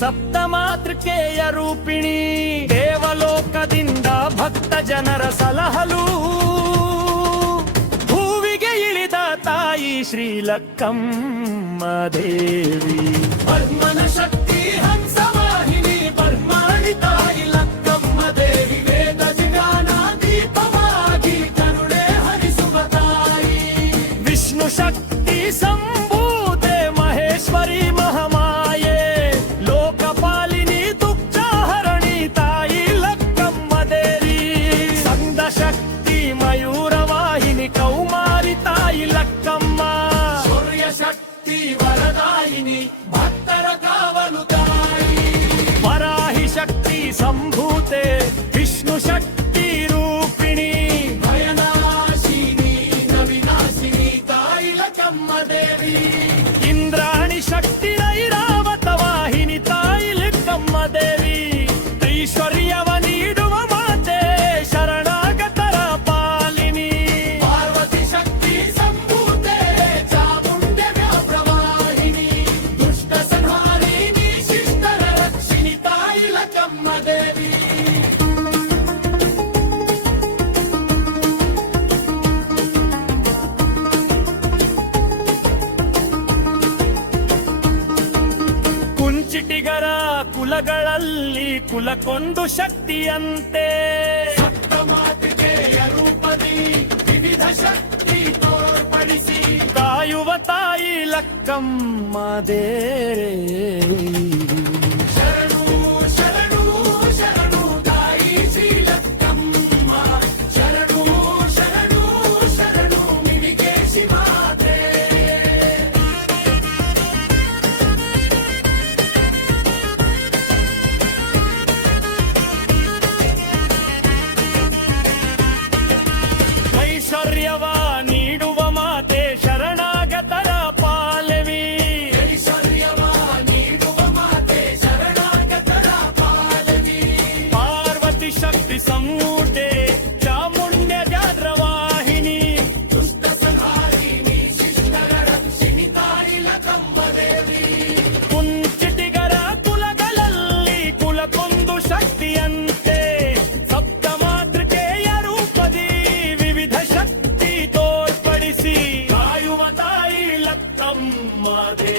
ಸಪ್ತಮಾತೃಕೆಯ ರೂಪಿಣಿ ದೇವಲೋಕದಿಂದ ಭಕ್ತ ಜನರ ಸಲಹಲು ಭೂವಿಗೆ ಇಳಿದ ತಾಯಿ ಶ್ರೀಲಕ್ಕಮ್ಮ ದೇವಿ ಪದ್ಮನ ಶಕ್ತಿ ಹಂಸವಾಹಿನಿ ಪದ್ಮಾಳಿ ತಾಯಿ ಲಕ್ಕಮ್ಮ ದೇವಿ ವೇದ ಜಿಗಾನ ದೀಪವಾಗಿ ಕರುಣೆ ಹರಿಸುವ ತಾಯಿ ವಿಷ್ಣು ಶಕ್ತಿ ಸಂಭೂತೆ ಕುಂಚಿಟಿಗರ ಕುಲಗಳಲ್ಲಿ ಕುಲಕ್ಕೊಂದು ಶಕ್ತಿಯಂತೆ ಸಪ್ತಮಾತಿಕೆಯ ರೂಪದಿ ವಿವಿಧ ಶಕ್ತಿ ತೋರ್ಪಡಿಸಿ ಕಾಯುವ ತಾಯಿ ಲಕ್ಕಮ್ಮ ದೇವಿ உம்மாதே